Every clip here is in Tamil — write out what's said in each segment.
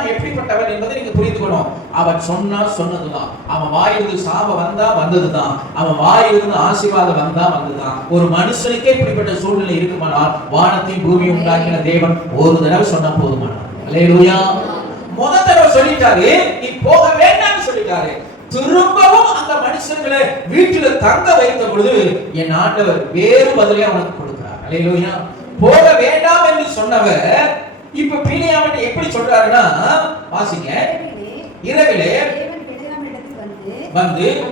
பீலையாம் எப்படிப்பட்டவன் என்பதை நீங்க புரிந்துக்கணும். அவன் சொன்னா சொன்னதுதான். அவன் வாயிலிருந்து சாபம் வந்தா வந்ததுதான். அவன் வாயிலிருந்து ஆசீர்வாதம் வந்தா வந்ததுதான். ஒரு மனுஷனுக்கே இப்படிப்பட்ட சூழ்நிலை இருக்குமானால் வானத்தையும் பூமி உண்டாக்கின தேவன் ஒரு தடவை சொன்னா போதுமானார் அல்லேலூயா முத தடவை சொல்லிட்டாரு நீ போக வேண்டாம்னு சொல்லிட்டாரு. திரும்பவும் அந்த மனுஷங்களை வீட்டுல தங்க வைத்த பொழுது என் ஆண்டவர் வேறு பதிலை அவனுக்கு கொடுக்கிறார். அல்லேலூயா போக வேண்டாம் என்று சொன்னவர் இப்ப பீலியாமட்ட எப்படி சொல்றாருன்னா வாசிங்க. இரவிலே வந்து,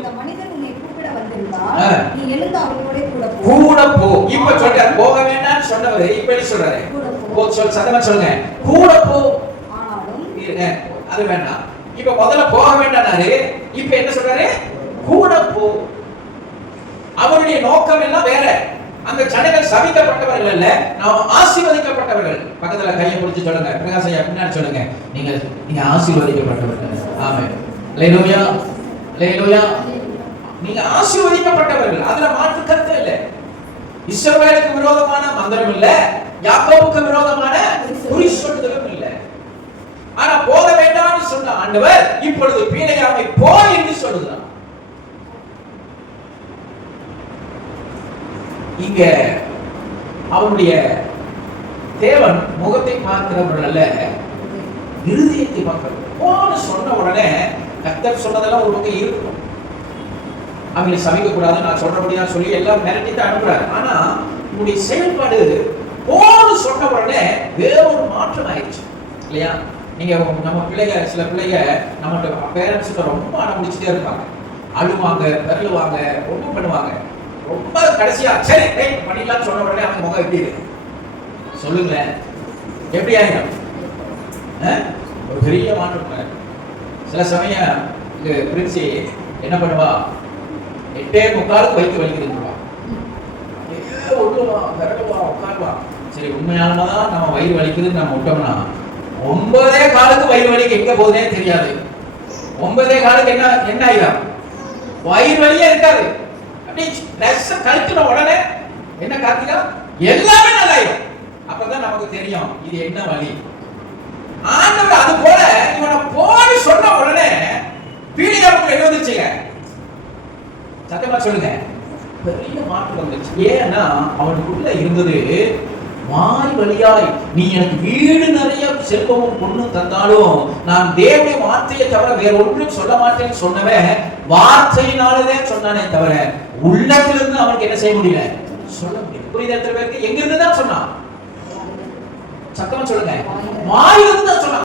கூட போ. இப்ப சொல்றாரு போக வேண்டாம்னு சொன்னவர் இப்ப என்ன சொல்றாரு? சொல் சத்தமா சொல்லுங்க. கூட போ. அது வேண்டாம். இப்ப முதல்ல போக வேண்டாம்னாரு இப்ப என்ன சொல்றாரு? கூட போ. அவருடைய நோக்கம் எல்லாம் வேற. அந்த ஜனங்கள் சபிக்கப்பட்டவர்கள் அல்ல நாம் ஆசீர்வதிக்கப்பட்டவர்கள். பக்கத்துல கையை பிடிச்சு சொல்லுங்க பிரகாசையா பின்னாடி சொல்லுங்க. நீங்க நீங்க ஆசீர்வதிக்கப்பட்டவர்கள். ஆமே லேலூயா லேலூயா நீங்க ஆசீர்வதிக்கப்பட்டவர்கள். அதுல மாற்று கருத்து இல்லை. இஸ்ரவேலுக்கு விரோதமான மந்திரம் இல்ல. யாக்கோவுக்கு விரோதமான குறி சொல்லுதலும் இல்ல. ஆனா போக வேண்டாம்னு சொன்ன ஆண்டவர் இப்பொழுது பீலையாமை போ என்று சொல்லுகிறார். இங்க அவருடைய தேவன் முகத்தை பார்க்கிறவர்கள் அல்ல இருதயத்தை பார்க்கிறவர்கள் போன்னு சொன்ன உடனே கர்த்தர் சொன்னதெல்லாம் ஒரு பக்கம் இருக்கும். அவங்களை சமைக்க கூடாது நான் சொல்றபடி நான் சொல்லி எல்லாம் மிரட்டி தான் அனுப்புறாரு. ஆனா உங்களுடைய செயல்பாடு போன்னு சொன்ன உடனே வேற ஒரு மாற்றம் ஆயிடுச்சு. இல்லையா? நீங்க நம்ம பிள்ளைங்க சில பிள்ளைங்க நம்ம பேரண்ட்ஸ் ரொம்ப அனுப்பிச்சுட்டே இருப்பாங்க. அழுவாங்க பெறலுவாங்க ரொம்ப பண்ணுவாங்க. ரொம்ப கடைசியா சரி டேய் பண்ணிடலாம் சொன்ன உடனே அவங்க முகம் எப்படி இருக்கு? சொல்லுங்களேன். எப்படி ஆயிடும் ஆ? ஒரு பெரிய மாற்றம் சில சமயம் இது பிரின்சி என்ன பண்ணுவா? எட்டே முக்காலுக்கு வைத்து வலிக்குதுன்னுவா ஏ விட்டுவா உட்காருவா. சரி உண்மையாலுமா தான் நம்ம வயிறு வலிக்குதுன்னு நம்ம விட்டோம்னா ஒன்பதே காலுக்கு வயிறு வலிக்கு எங்க போகுதுன்னே தெரியாது. ஒன்பதே காலுக்கு என்ன என்ன ஆயிடும் வயிறு வலியே இருக்காது. அப்படியே ட்ரெஸ் கழிச்சின உடனே என்ன கார்த்திகா? எல்லாமே நல்லாயிடும் அப்பதான் நமக்கு தெரியும் இது என்ன வழி. ஆண்டவர் அது போல இவனை போய் சொன்ன உடனே பீடிகாவுக்கு என்ன வந்துச்சுங்க? சத்தமா சொல்லுங்க. பெரிய மாற்றம் வந்துச்சு. ஏன்னா அவனுக்குள்ள இருந்தது வாய் வழியாய் நீ எனக்கு வீடு நிறைய செல்வமும் பொண்ணும் தந்தாலும் நான் தேவனுடைய வார்த்தையை தவிர வேற ஒன்றும் சொல்ல மாட்டேன்னு சொன்னவன் வார்த்தையினாலதான் சொன்னானே தவிர உள்ளத்திலிருந்து அவனுக்கு என்ன செய்ய முடியல? சொல்ல முடியல. புரியுது எத்தனை பேருக்கு? எங்க இருந்து தான் சொன்னான்? சத்தமா சொல்லுங்க. வாயிலிருந்து தான் சொன்னான்.